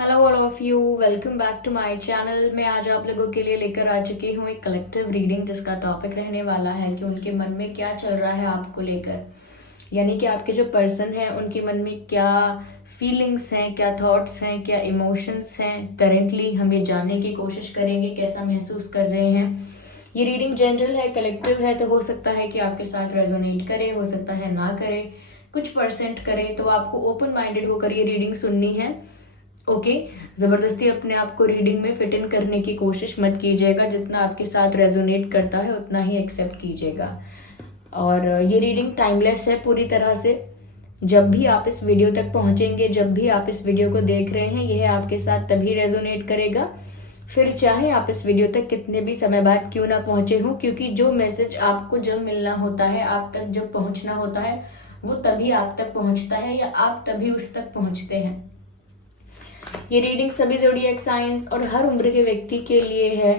Hello all of you, welcome back to my channel. मैं आज आप लोगों के लिए लेकर आ चुकी हूँ एक कलेक्टिव रीडिंग जिसका टॉपिक रहने वाला है कि उनके मन में क्या चल रहा है आपको लेकर। यानी कि आपके जो पर्सन है उनके मन में क्या फीलिंग्स हैं, क्या थॉट्स हैं, क्या इमोशंस हैं करेंटली। हम ये जानने की कोशिश करेंगे कैसा महसूस कर रहे हैं। ये रीडिंग जनरल है, कलेक्टिव है, तो हो सकता है कि आपके साथ रेजोनेट करे, हो सकता है ना करे, कुछ परसेंट करे। तो आपको ओपन माइंडेड होकर ये रीडिंग सुननी है। ओके, जबरदस्ती अपने आप को रीडिंग में फिट इन करने की कोशिश मत कीजिएगा। जितना आपके साथ रेजोनेट करता है उतना ही एक्सेप्ट कीजिएगा। और ये रीडिंग टाइमलेस है पूरी तरह से। जब भी आप इस वीडियो तक पहुंचेंगे, जब भी आप इस वीडियो को देख रहे हैं, यह आपके साथ तभी रेजोनेट करेगा, फिर चाहे आप इस वीडियो तक कितने भी समय बाद क्यों ना पहुंचे हो। क्योंकि जो मैसेज आपको जब मिलना होता है, आप तक जब पहुंचना होता है, वो तभी आप तक पहुंचता है या आप तभी उस तक पहुंचते हैं। ये रीडिंग सभी ज़ोडिएक साइंस और हर उम्र के व्यक्ति के लिए है।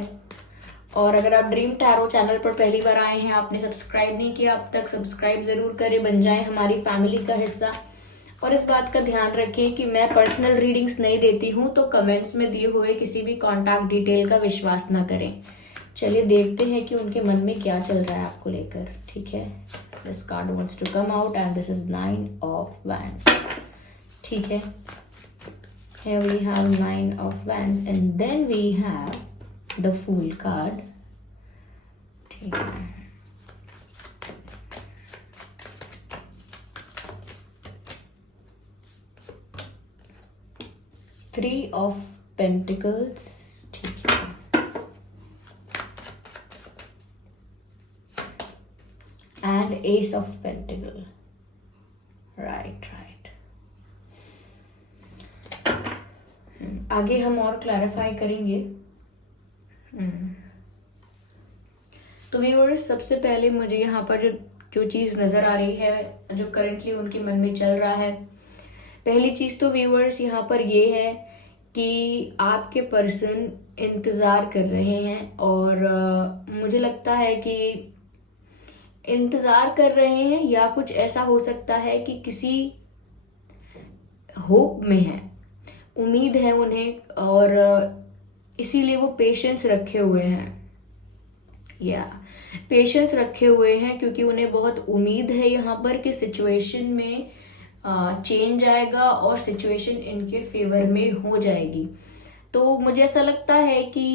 और अगर आप ड्रीम टैरो चैनल पर पहली बार आए हैं, आपने सब्सक्राइब नहीं किया अब तक, सब्सक्राइब जरूर करें, बन जाएं हमारी फैमिली का हिस्सा। और इस बात का ध्यान रखिए कि मैं पर्सनल रीडिंग्स नहीं देती हूँ, तो कमेंट्स में दिए हुए किसी भी कॉन्टैक्ट डिटेल का विश्वास ना करें। चलिए देखते हैं कि उनके मन में क्या चल रहा है आपको लेकर। ठीक है, this card wants to come out and this is 9 of wands. ठीक है, here we have 9 of wands and then we have the Fool card. ठीक है, Three of Pentacles. ठीक है, and Ace of Pentacle. right. आगे हम और clarify करेंगे। तो व्यूअर्स, सबसे पहले मुझे यहाँ पर जो चीज़ नज़र आ रही है, जो करंटली उनके मन में चल रहा है, पहली चीज़ तो व्यूअर्स यहाँ पर ये है कि आपके पर्सन इंतज़ार कर रहे हैं। और मुझे लगता है कि इंतज़ार कर रहे हैं या कुछ ऐसा हो सकता है कि किसी होप में है, उम्मीद है उन्हें, और इसीलिए वो पेशेंस रखे हुए हैं। पेशेंस रखे हुए हैं क्योंकि उन्हें बहुत उम्मीद है यहाँ पर कि सिचुएशन में चेंज आएगा और सिचुएशन इनके फेवर में हो जाएगी। तो मुझे ऐसा लगता है कि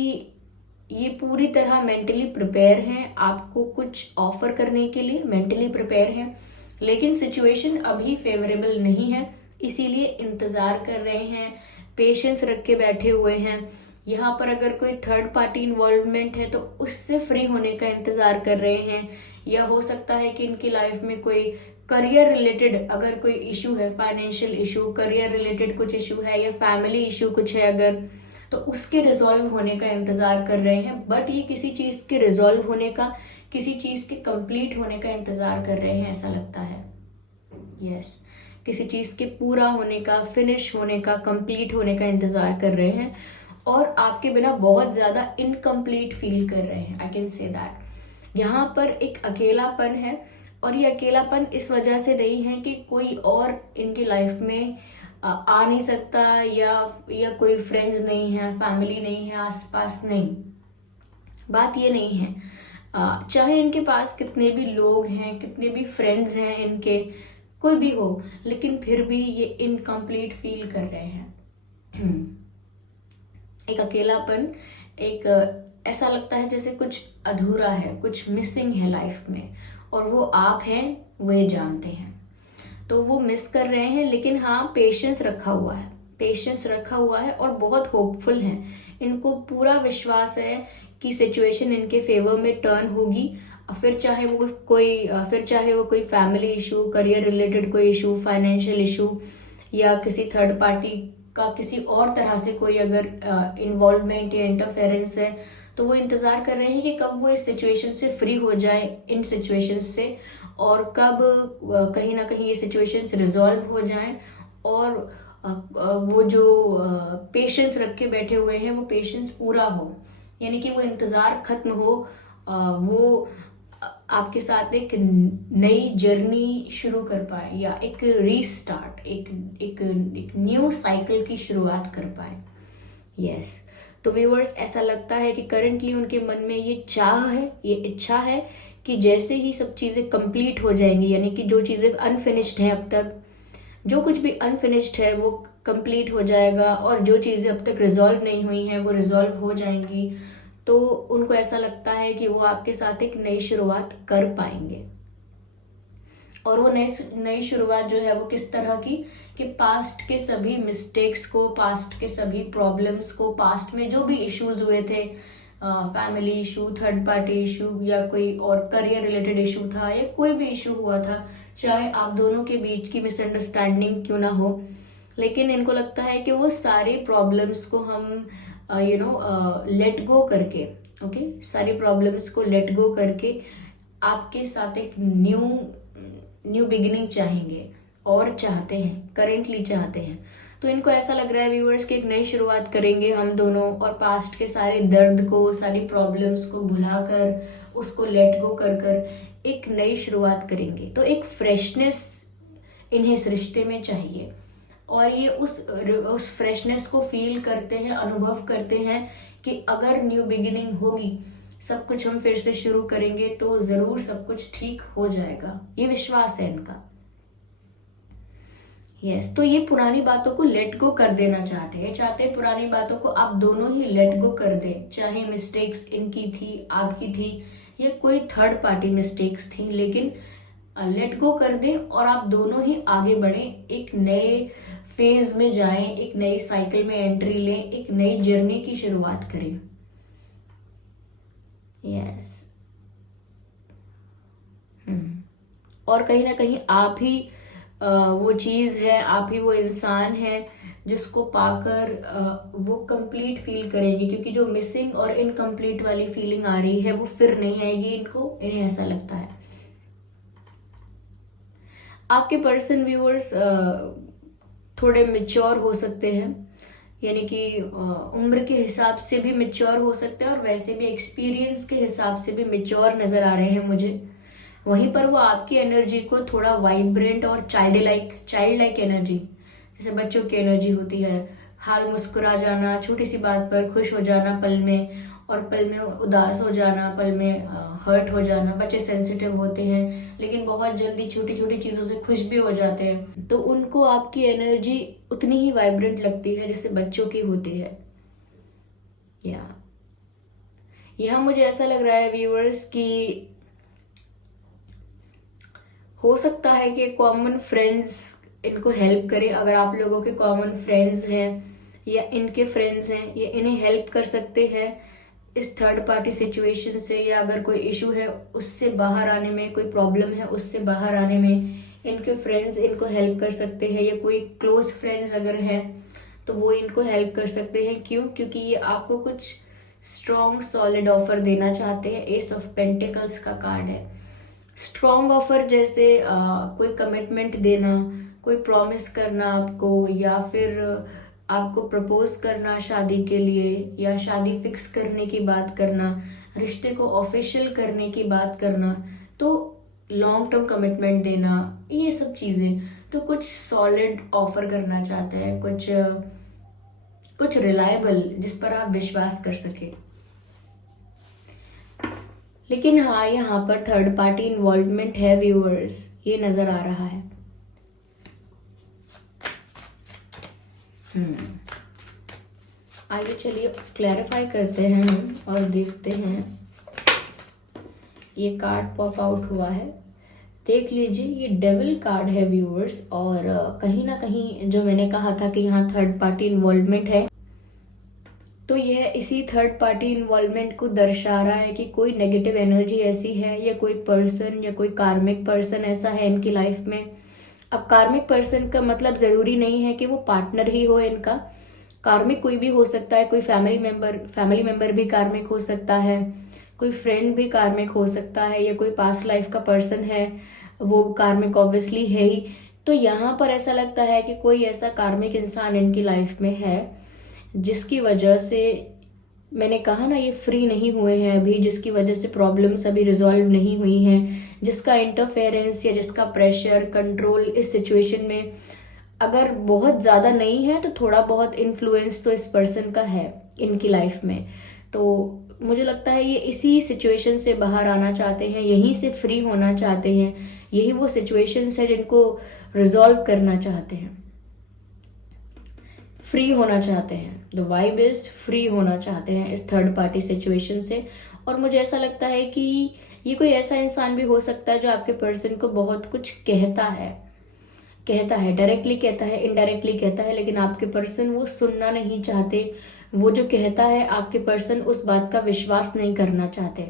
ये पूरी तरह मेंटली प्रिपेयर हैं, आपको कुछ ऑफर करने के लिए मेंटली प्रिपेयर हैं, लेकिन सिचुएशन अभी फेवरेबल नहीं है, इसीलिए इंतजार कर रहे हैं, पेशेंस रख के बैठे हुए हैं। यहाँ पर अगर कोई थर्ड पार्टी इन्वॉल्वमेंट है तो उससे फ्री होने का इंतजार कर रहे हैं। या हो सकता है कि इनकी लाइफ में कोई करियर रिलेटेड अगर कोई इशू है, फाइनेंशियल इशू, करियर रिलेटेड कुछ इशू है या फैमिली इशू कुछ है अगर, तो उसके रिजॉल्व होने का इंतजार कर रहे हैं। बट ये किसी चीज के रिजॉल्व होने का, किसी चीज के कंप्लीट होने का इंतजार कर रहे हैं, ऐसा लगता है। यस, किसी चीज के पूरा होने का, फिनिश होने का, कंप्लीट होने का इंतजार कर रहे हैं और आपके बिना बहुत ज्यादा इनकम्प्लीट फील कर रहे हैं। आई कैन से दैट यहाँ पर एक अकेलापन है, और ये अकेलापन इस वजह से नहीं है कि कोई और इनकी लाइफ में आ नहीं सकता या कोई फ्रेंड्स नहीं है, फैमिली नहीं है आसपास, नहीं, बात ये नहीं है। चाहे इनके पास कितने भी लोग हैं, कितने भी फ्रेंड्स हैं इनके, कोई भी हो, लेकिन फिर भी ये इनकम्प्लीट फील कर रहे हैं। एक अकेलापन, एक ऐसा लगता है जैसे कुछ अधूरा है, कुछ मिसिंग है लाइफ में, और वो आप हैं, वो ये जानते हैं, तो वो मिस कर रहे हैं। लेकिन हाँ, पेशेंस रखा हुआ है, पेशेंस रखा हुआ है और बहुत होपफुल हैं। इनको पूरा विश्वास है कि सिचुएशन इनके फेवर में टर्न होगी। फिर चाहे वो कोई फैमिली इशू, करियर रिलेटेड कोई इशू, फाइनेंशियल इशू, या किसी थर्ड पार्टी का किसी और तरह से कोई अगर इन्वॉल्वमेंट या इंटरफेरेंस है, तो वो इंतजार कर रहे हैं कि कब वो इस सिचुएशन से फ्री हो जाए, इन सिचुएशन से, और कब कहीं ना कहीं ये सिचुएशंस रिजॉल्व हो जाएं और वो जो पेशेंस रख के बैठे हुए हैं वो पेशेंस पूरा हो, यानी कि वो इंतजार खत्म हो, वो आपके साथ एक नई जर्नी शुरू कर पाए, या एक रीस्टार्ट, एक न्यू साइकिल की शुरुआत कर पाए। यस तो व्यूअर्स, ऐसा लगता है कि करंटली उनके मन में ये चाह है, ये इच्छा है कि जैसे ही सब चीज़ें कंप्लीट हो जाएंगी, यानी कि जो चीज़ें अनफिनिश्ड हैं अब तक, जो कुछ भी अनफिनिश्ड है वो कंप्लीट हो जाएगा, और जो चीज़ें अब तक रिजॉल्व नहीं हुई हैं वो रिजॉल्व हो जाएंगी। तो उनको ऐसा लगता है कि वो आपके साथ एक नई शुरुआत कर पाएंगे। और वो नई शुरुआत जो है वो किस तरह की, कि पास्ट के सभी मिस्टेक्स को, पास्ट के सभी प्रॉब्लम्स को, पास्ट में जो भी इश्यूज हुए थे, family issue, third party issue, या कोई और करियर रिलेटेड इशू था, या कोई भी इशू हुआ था, चाहे आप दोनों के बीच की मिसअंडरस्टैंडिंग क्यों ना हो, लेकिन इनको लगता है कि वो सारी प्रॉब्लम्स को हम लेट गो करके, ओके, सारी प्रॉब्लम्स को लेट गो करके आपके साथ एक न्यू बिगिनिंग चाहेंगे, और चाहते हैं, करेंटली चाहते हैं। तो इनको ऐसा लग रहा है व्यूअर्स कि एक नई शुरुआत करेंगे हम दोनों, और पास्ट के सारे दर्द को, सारी प्रॉब्लम्स को भुलाकर, उसको लेट गो कर कर एक नई शुरुआत करेंगे। तो एक फ्रेशनेस इन्हें इस रिश्ते में चाहिए, और ये उस फ्रेशनेस को फील करते हैं, अनुभव करते हैं कि अगर न्यू बिगिनिंग होगी, सब कुछ हम फिर से शुरू करेंगे, तो जरूर सब कुछ ठीक हो जाएगा। ये विश्वास है इनका। यस तो ये पुरानी बातों को लेट गो कर देना चाहते हैं, पुरानी बातों को आप दोनों ही लेट गो कर दें, चाहे मिस्टेक्स इनकी थी, आपकी थी, या कोई थर्ड पार्टी मिस्टेक्स थी, लेकिन लेट गो कर दें और आप दोनों ही आगे बढ़े, एक नए फेज में जाएं, एक नई साइकिल में एंट्री लें, एक नई जर्नी की शुरुआत करें। यस और कहीं ना कहीं आप ही वो चीज है, आप ही वो इंसान है जिसको पाकर वो कंप्लीट फील करेंगे, क्योंकि जो मिसिंग और इनकम्प्लीट वाली फीलिंग आ रही है वो फिर नहीं आएगी इनको, इन्हें ऐसा लगता है। आपके पर्सन व्यूअर्स थोड़े मेच्योर हो सकते हैं, यानी कि उम्र के हिसाब से भी मेच्योर हो सकते हैं, और वैसे भी एक्सपीरियंस के हिसाब से भी मेच्योर नजर आ रहे हैं मुझे। वहीं पर वो आपकी एनर्जी को थोड़ा वाइब्रेंट और चाइल्ड लाइक एनर्जी, जैसे बच्चों की एनर्जी होती है, हाल मुस्कुरा जाना, छोटी सी बात पर खुश हो जाना पल में, और पल में उदास हो जाना, पल में हर्ट हो जाना। बच्चे सेंसिटिव होते हैं, लेकिन बहुत जल्दी छोटी छोटी चीज़ों से खुश भी हो जाते हैं, तो उनको आपकी एनर्जी उतनी ही वाइब्रेंट लगती है जैसे बच्चों की होती है। यहाँ मुझे ऐसा लग रहा है व्यूअर्स कि हो सकता है कि कॉमन फ्रेंड्स इनको हेल्प करें। अगर आप लोगों के कॉमन फ्रेंड्स हैं या इनके फ्रेंड्स हैं, ये इन्हें हेल्प कर सकते हैं इस थर्ड पार्टी सिचुएशन से, या अगर कोई इशू है उससे बाहर आने में, कोई प्रॉब्लम है उससे बाहर आने में इनके फ्रेंड्स इनको हेल्प कर सकते हैं, या कोई क्लोज फ्रेंड्स अगर हैं तो वो इनको हेल्प कर सकते हैं। क्यों? क्योंकि ये आपको कुछ स्ट्रॉन्ग सॉलिड ऑफर देना चाहते हैं। एस ऑफ पेंटिकल्स का कार्ड है। स्ट्रॉन्ग ऑफर जैसे कोई कमिटमेंट देना, कोई प्रॉमिस करना आपको, या फिर आपको प्रपोज करना शादी के लिए, या शादी फिक्स करने की बात करना, रिश्ते को ऑफिशियल करने की बात करना, तो लॉन्ग टर्म कमिटमेंट देना, ये सब चीज़ें। तो कुछ सॉलिड ऑफर करना चाहते हैं, कुछ रिलायबल जिस पर आप विश्वास कर सके। लेकिन हाँ, यहाँ पर थर्ड पार्टी इन्वॉल्वमेंट है व्यूअर्स, ये नजर आ रहा है। आइए चलिए क्लैरिफाई करते हैं हम और देखते हैं। ये कार्ड पॉप आउट हुआ है, देख लीजिए। ये डेविल कार्ड है व्यूअर्स, और कहीं ना कहीं जो मैंने कहा था कि यहाँ थर्ड पार्टी इन्वॉल्वमेंट है, तो यह इसी थर्ड पार्टी इन्वॉल्वमेंट को दर्शा रहा है कि कोई नेगेटिव एनर्जी ऐसी है, या कोई पर्सन या कोई कार्मिक पर्सन ऐसा है इनकी लाइफ में। अब कार्मिक पर्सन का मतलब जरूरी नहीं है कि वो पार्टनर ही हो इनका। कार्मिक कोई भी हो सकता है, कोई फैमिली मेंबर भी कार्मिक हो सकता है, कोई फ्रेंड भी कार्मिक हो सकता है, या कोई पास्ट लाइफ का पर्सन है वो कार्मिक ऑब्वियसली है ही। तो यहाँ पर ऐसा लगता है कि कोई ऐसा कार्मिक इंसान इनकी लाइफ में है जिसकी वजह से मैंने कहा ना, ये फ्री नहीं हुए हैं अभी, जिसकी वजह से प्रॉब्लम्स अभी रिजॉल्व नहीं हुई हैं, जिसका इंटरफेरेंस या जिसका प्रेशर कंट्रोल इस सिचुएशन में अगर बहुत ज़्यादा नहीं है तो थोड़ा बहुत इन्फ्लुएंस तो इस पर्सन का है इनकी लाइफ में। तो मुझे लगता है ये इसी सिचुएशन से बाहर आना चाहते हैं, यहीं से फ्री होना चाहते हैं, यही वो सिचुएशंस है जिनको रिजॉल्व करना चाहते हैं, फ्री होना चाहते हैं। द वाइब इज फ्री होना चाहते हैं इस थर्ड पार्टी सिचुएशन से। और मुझे ऐसा लगता है कि ये कोई ऐसा इंसान भी हो सकता है जो आपके पर्सन को बहुत कुछ कहता है, डायरेक्टली कहता है, इनडायरेक्टली कहता है, लेकिन आपके पर्सन वो सुनना नहीं चाहते। वो जो कहता है आपके पर्सन उस बात का विश्वास नहीं करना चाहते।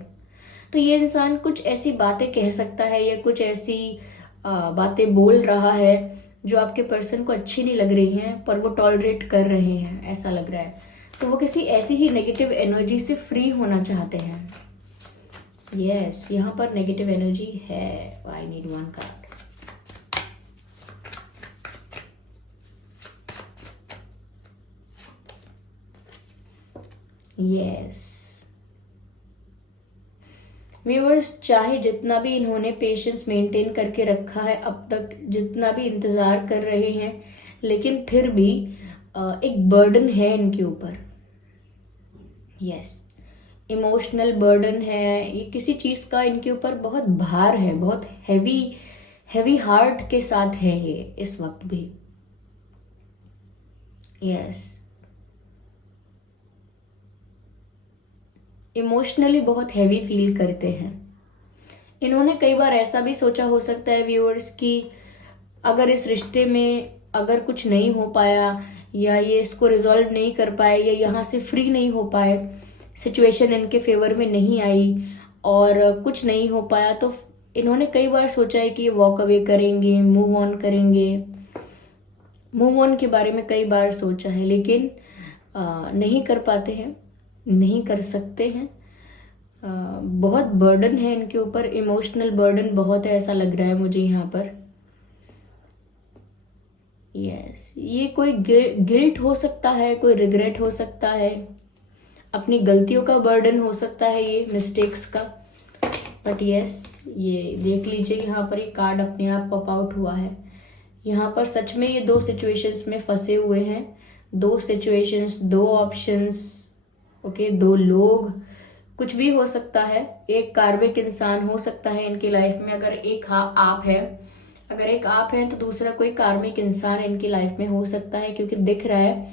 तो ये इंसान कुछ ऐसी बातें कह सकता है या कुछ ऐसी बातें बोल रहा है जो आपके पर्सन को अच्छी नहीं लग रही हैं, पर वो टॉलरेट कर रहे हैं, ऐसा लग रहा है। तो वो किसी ऐसी ही नेगेटिव एनर्जी से फ्री होना चाहते हैं। यस, यहाँ पर नेगेटिव एनर्जी है। I need one card. Yes viewers, चाहे जितना भी इन्होंने पेशेंस मेंटेन करके रखा है अब तक, जितना भी इंतजार कर रहे हैं, लेकिन फिर भी एक बर्डन है इनके ऊपर। यस, इमोशनल बर्डन है, ये किसी चीज का इनके ऊपर बहुत भार है, बहुत हैवी हार्ट के साथ है ये इस वक्त भी। यस, इमोशनली बहुत हैवी फील करते हैं। इन्होंने कई बार ऐसा भी सोचा हो सकता है व्यूअर्स कि अगर इस रिश्ते में अगर कुछ नहीं हो पाया, या ये इसको रिजॉल्व नहीं कर पाए, या यहाँ से फ्री नहीं हो पाए, सिचुएशन इनके फेवर में नहीं आई और कुछ नहीं हो पाया, तो इन्होंने कई बार सोचा है कि ये वॉक अवे करेंगे, मूव ऑन करेंगे। मूव ऑन के बारे में कई बार सोचा है, लेकिन नहीं कर पाते हैं, नहीं कर सकते हैं। बहुत बर्डन है इनके ऊपर, इमोशनल बर्डन बहुत है, ऐसा लग रहा है मुझे यहाँ पर। यस, ये कोई गिल्ट हो सकता है, कोई रिग्रेट हो सकता है, अपनी गलतियों का बर्डन हो सकता है, ये मिस्टेक्स का। बट यस, ये देख लीजिए यहाँ पर ये कार्ड अपने आप पॉप आउट हुआ है। यहाँ पर सच में ये दो सिचुएशंस में फंसे हुए हैं, दो सिचुएशंस, दो ऑप्शंस, ओके, दो लोग, कुछ भी हो सकता है। एक कार्मिक इंसान हो सकता है इनकी लाइफ में, अगर एक आप है, अगर एक आप है तो दूसरा कोई कार्मिक इंसान इनकी लाइफ में हो सकता है, क्योंकि दिख रहा है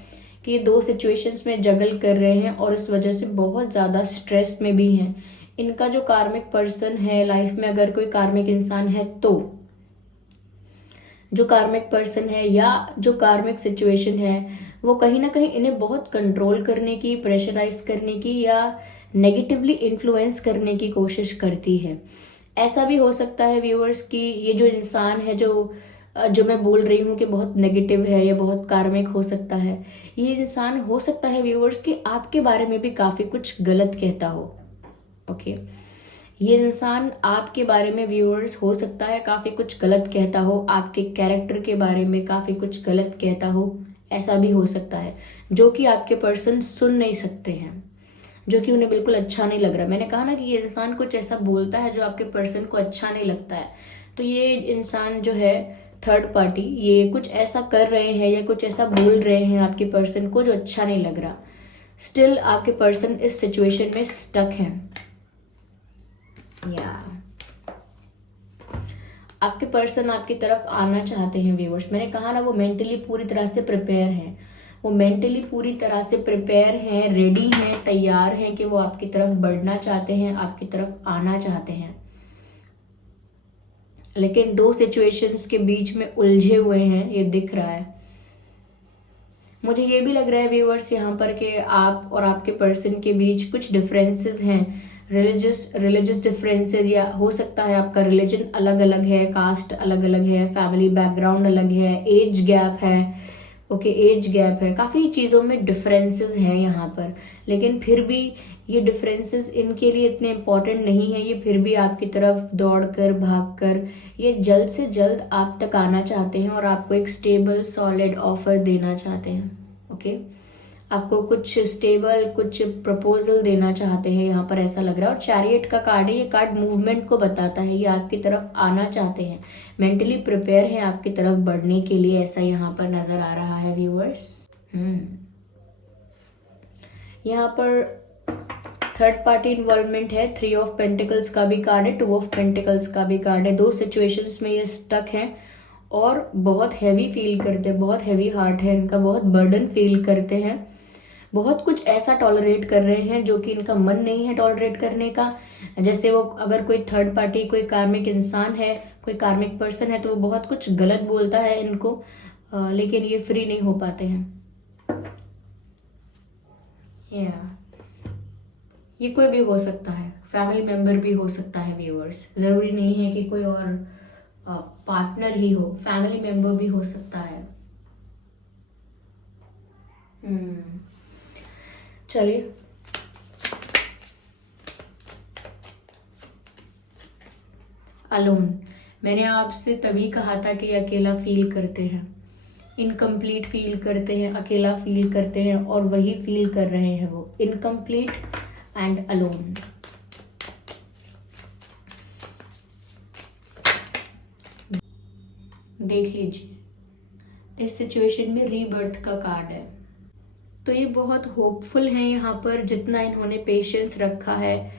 कि ये दो सिचुएशंस में जगल कर रहे हैं और इस वजह से बहुत ज़्यादा स्ट्रेस में भी हैं। इनका जो कार्मिक पर्सन है लाइफ में, अगर कोई कार्मिक इंसान है, तो जो कार्मिक पर्सन है या जो कार्मिक सिचुएशन है, वो कहीं ना कहीं इन्हें बहुत कंट्रोल करने की, प्रेशराइज करने की या नेगेटिवली इन्फ्लुएंस करने की कोशिश करती है। ऐसा भी हो सकता है व्यूअर्स कि ये जो इंसान है, जो मैं बोल रही हूँ कि बहुत नेगेटिव है या बहुत कार्मिक हो सकता है, ये इंसान हो सकता है व्यूअर्स कि आपके बारे में भी काफ़ी कुछ गलत कहता हो। ओके, ये इंसान आपके बारे में व्यूअर्स हो सकता है काफ़ी कुछ गलत कहता हो, आपके कैरेक्टर के बारे में काफ़ी कुछ गलत कहता हो, ऐसा भी हो सकता है, जो कि आपके पर्सन सुन नहीं सकते हैं, जो कि उन्हें बिल्कुल अच्छा नहीं लग रहा। मैंने कहा ना कि ये इंसान कुछ ऐसा बोलता है जो आपके पर्सन को अच्छा नहीं लगता है। तो ये इंसान जो है थर्ड पार्टी, ये कुछ ऐसा कर रहे हैं या कुछ ऐसा बोल रहे हैं आपके पर्सन को जो अच्छा नहीं लग रहा। स्टिल आपके पर्सन इस सिचुएशन में स्टक हैं। या आपके पर्सन आपकी तरफ आना चाहते हैं व्यूअर्स। मैंने कहा ना, वो मेंटली पूरी तरह से प्रिपेयर हैं, वो मेंटली पूरी तरह से प्रिपेयर हैं, रेडी हैं, तैयार हैं कि वो आपकी तरफ बढ़ना चाहते हैं, आपकी तरफ आना चाहते हैं। लेकिन दो सिचुएशंस के बीच में उलझे हुए हैं, ये दिख रहा है मुझे। ये भी लग रहा है व्यूअर्स यहाँ पर कि आप और आपके पर्सन के बीच कुछ डिफरेंसेस हैं, रिलीजियस डिफरेंसेस, या हो सकता है आपका रिलीजन अलग अलग है, कास्ट अलग अलग है, फैमिली बैकग्राउंड अलग है, एज गैप है। ओके, एज गैप है, काफ़ी चीज़ों में डिफरेंसेस हैं यहाँ पर। लेकिन फिर भी ये डिफरेंसेस इनके लिए इतने इम्पोर्टेंट नहीं है। ये फिर भी आपकी तरफ दौड़कर, भागकर, ये जल्द से जल्द आप तक आना चाहते हैं और आपको एक स्टेबल सॉलिड ऑफर देना चाहते हैं। ओके, आपको कुछ स्टेबल, कुछ प्रपोजल देना चाहते हैं, यहाँ पर ऐसा लग रहा है। और चैरियट का कार्ड है, ये कार्ड मूवमेंट को बताता है, ये आपकी तरफ आना चाहते हैं, मेंटली प्रिपेयर हैं आपकी तरफ बढ़ने के लिए, ऐसा यहाँ पर नजर आ रहा है व्यूअर्स। यहाँ पर थर्ड पार्टी इन्वॉल्वमेंट है, 3 ऑफ पेंटिकल्स का भी कार्ड है, 2 ऑफ पेंटिकल्स का भी कार्ड है। 2 सिचुएशंस में ये स्टक हैं और बहुत हैवी फील करते हैं, बहुत हैवी हार्ट है इनका, बहुत बर्डन फील करते हैं, बहुत कुछ ऐसा टॉलरेट कर रहे हैं जो कि इनका मन नहीं है टॉलरेट करने का। जैसे वो अगर कोई थर्ड पार्टी, कोई कार्मिक इंसान है, कोई कार्मिक पर्सन है, तो वो बहुत कुछ गलत बोलता है इनको, लेकिन ये फ्री नहीं हो पाते हैं। ये कोई भी हो सकता है, फैमिली मेंबर भी हो सकता है व्यूअर्स, जरूरी नहीं है कि कोई और पार्टनर ही हो, फैमिली मेंबर भी हो सकता है। चलिए, अलोन, मैंने आपसे तभी कहा था कि अकेला फील करते हैं, इनकम्प्लीट फील करते हैं, अकेला फील करते हैं, और वही फील कर रहे हैं वो, इनकम्प्लीट एंड अलोन। देख लीजिए, इस सिचुएशन में रीबर्थ का कार्ड है, तो ये बहुत होपफुल हैं यहाँ पर, जितना इन्होंने पेशेंस रखा है,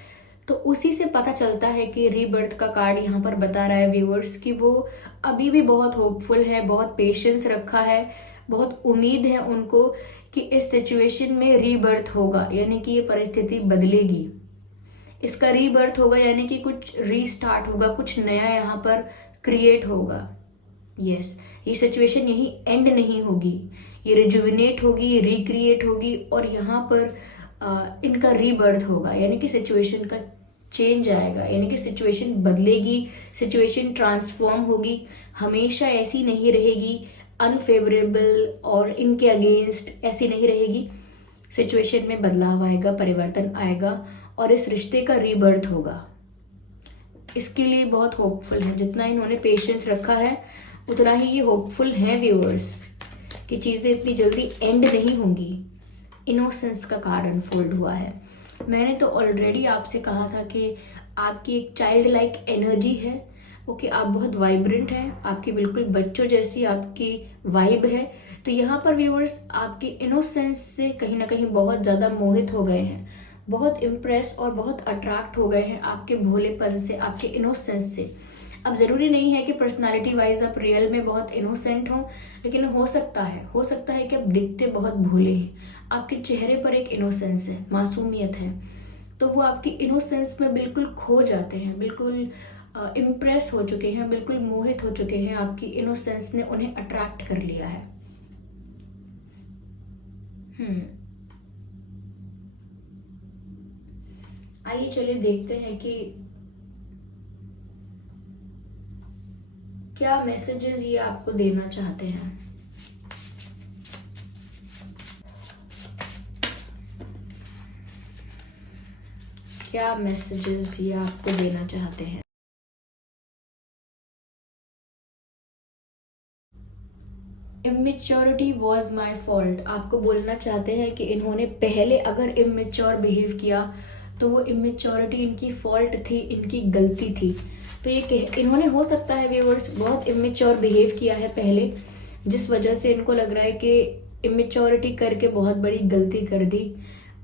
तो उसी से पता चलता है कि रीबर्थ का कार्ड यहाँ पर बता रहा है व्यूअर्स कि वो अभी भी बहुत होपफुल है, बहुत पेशेंस रखा है, बहुत उम्मीद है उनको कि इस सिचुएशन में रीबर्थ होगा, यानी कि ये परिस्थिति बदलेगी, इसका रीबर्थ होगा, यानी कि कुछ रीस्टार्ट होगा, कुछ नया यहाँ पर क्रिएट होगा। यस, ये सिचुएशन यही एंड नहीं होगी, ये रिजुविनेट होगी, रिक्रिएट होगी, और यहाँ पर इनका रीबर्थ होगा, यानी कि सिचुएशन का चेंज आएगा, यानी कि सिचुएशन बदलेगी, सिचुएशन ट्रांसफॉर्म होगी, हमेशा ऐसी नहीं रहेगी, अनफेवरेबल और इनके अगेंस्ट ऐसी नहीं रहेगी, सिचुएशन में बदलाव आएगा, परिवर्तन आएगा, और इस रिश्ते का रीबर्थ होगा। इसके लिए बहुत होपफुल है, जितना इन्होंने पेशेंस रखा है उतना ही ये होपफुल हैं व्यूअर्स कि चीज़ें इतनी जल्दी एंड नहीं होंगी। इनोसेंस का कार्ड अनफोल्ड हुआ है। मैंने तो ऑलरेडी आपसे कहा था कि आपकी एक चाइल्ड लाइक एनर्जी है, ओके, आप बहुत वाइब्रेंट हैं, आपकी बिल्कुल बच्चों जैसी आपकी वाइब है। तो यहाँ पर व्यूअर्स आपकी इनोसेंस से कहीं ना कहीं बहुत ज़्यादा मोहित हो गए हैं, बहुत इम्प्रेस और बहुत अट्रैक्ट हो गए हैं आपके भोलेपन से, आपके इनोसेंस से। अब ज़रूरी नहीं है कि पर्सनालिटी वाइज आप रियल में बहुत इनोसेंट हो, लेकिन हो सकता है कि आप दिखते बहुत भोले हैं, आपके चेहरे पर एक इनोसेंस है, मासूमियत है, तो वो आपकी इनोसेंस में बिल्कुल खो जाते हैं, बिल्कुल इम्प्रेस हो चुके हैं, बिल्कुल मोहित हो चुके हैं, आपकी इनोसेंस ने उन्हें अट्रैक्ट कर लिया है। आइए चलिए देखते हैं कि क्या मैसेजेस ये आपको देना चाहते हैं। क्या मैसेजेस ये आपको देना चाहते हैं। इमेच्योरिटी वॉज माई फॉल्ट, आपको बोलना चाहते हैं कि इन्होंने पहले अगर इमेच्योर बिहेव किया तो वो इमेच्योरिटी इनकी फॉल्ट थी, इनकी गलती थी। तो ये इन्होंने हो सकता है व्यूअर्स बहुत इमेच्योर बिहेव किया है पहले, जिस वजह से इनको लग रहा है कि इमेच्योरिटी करके बहुत बड़ी गलती कर दी।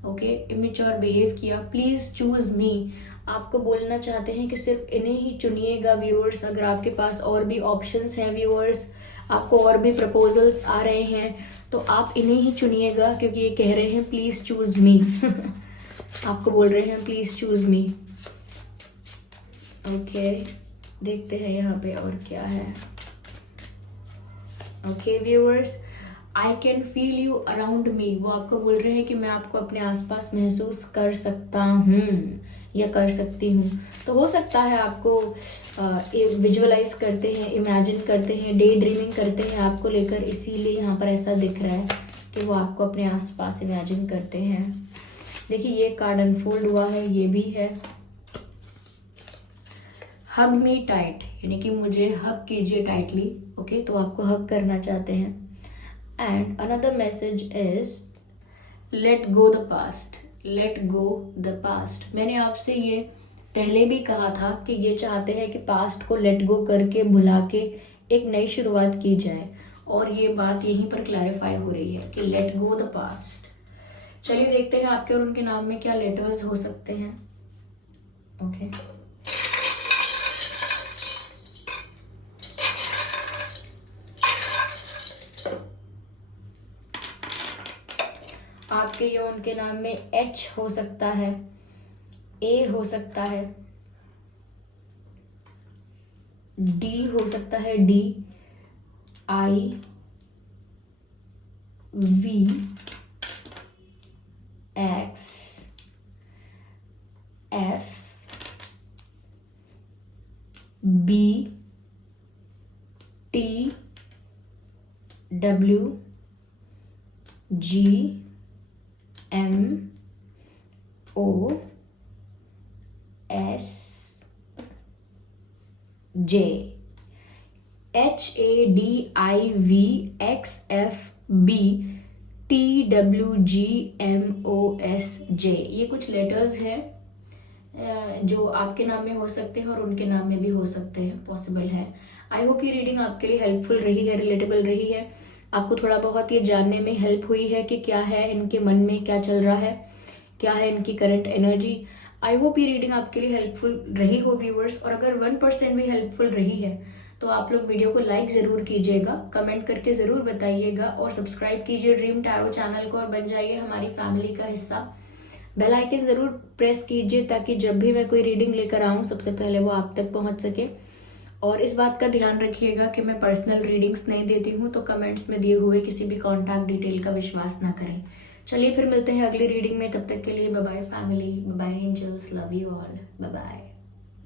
ओके, इमेच्योर बिहेव किया। प्लीज चूज मी, आपको बोलना चाहते हैं कि सिर्फ इन्हें ही चुनिएगा व्यूअर्स। अगर आपके पास और भी ऑप्शंस हैं व्यूअर्स, आपको और भी प्रपोजल्स आ रहे हैं, तो आप इन्हें ही चुनिएगा, क्योंकि ये कह रहे हैं प्लीज चूज मी। आपको बोल रहे हैं प्लीज चूज मी। ओके, देखते हैं यहाँ पे और क्या है। Okay viewers, I can feel you around me, वो आपको बोल रहे हैं कि मैं आपको अपने आसपास महसूस कर सकता हूँ या कर सकती हूँ। तो हो सकता है आपको विजुअलाइज करते हैं, इमेजिन करते हैं, डे ड्रीमिंग करते हैं आपको लेकर, इसीलिए यहाँ पर ऐसा दिख रहा है कि वो आपको अपने आसपास इमेजिन करते हैं। देखिए ये कार्ड अनफोल्ड हुआ है, ये भी है। हग मी टाइट, यानी कि मुझे हग कीजिए टाइटली। ओके, तो आपको हग करना चाहते हैं। And another message is let go the past, let go the past. मैंने आपसे ये पहले भी कहा था कि ये चाहते हैं कि पास्ट को लेट गो करके भुला के एक नई शुरुआत की जाए, और ये बात यहीं पर क्लैरिफाई हो रही है कि लेट गो द पास्ट। चलिए देखते हैं आपके और उनके नाम में क्या लेटर्स हो सकते हैं। ओके आपके या उनके नाम में एच हो सकता है, ए हो सकता है, डी हो सकता है, D, I, V, X, F, B, T, W, G, M, O, S, J, H, A, D, I, V, X, F, B, T, W, G, M, O, S, J. ये कुछ लेटर्स हैं जो आपके नाम में हो सकते हैं और उनके नाम में भी हो सकते हैं, पॉसिबल है। आई होप ये रीडिंग आपके लिए हेल्पफुल रही है, रिलेटेबल रही है, आपको थोड़ा बहुत ये जानने में हेल्प हुई है कि क्या है इनके मन में, क्या चल रहा है, क्या है इनकी करंट एनर्जी। आई होप ये रीडिंग आपके लिए हेल्पफुल रही हो व्यूअर्स, और अगर 1% भी हेल्पफुल रही है तो आप लोग वीडियो को लाइक ज़रूर कीजिएगा, कमेंट करके ज़रूर बताइएगा, और सब्सक्राइब कीजिए ड्रीम टैरो चैनल को और बन जाइए हमारी फैमिली का हिस्सा। बेल आइकन ज़रूर प्रेस कीजिए ताकि जब भी मैं कोई रीडिंग लेकर आऊँ सबसे पहले वो आप तक पहुँच सके। और इस बात का ध्यान रखिएगा कि मैं पर्सनल रीडिंग्स नहीं देती हूँ, तो कमेंट्स में दिए हुए किसी भी कॉन्टैक्ट डिटेल का विश्वास ना करें। चलिए फिर मिलते हैं अगली रीडिंग में, तब तक के लिए bye bye family, bye bye angels, love you all, bye bye.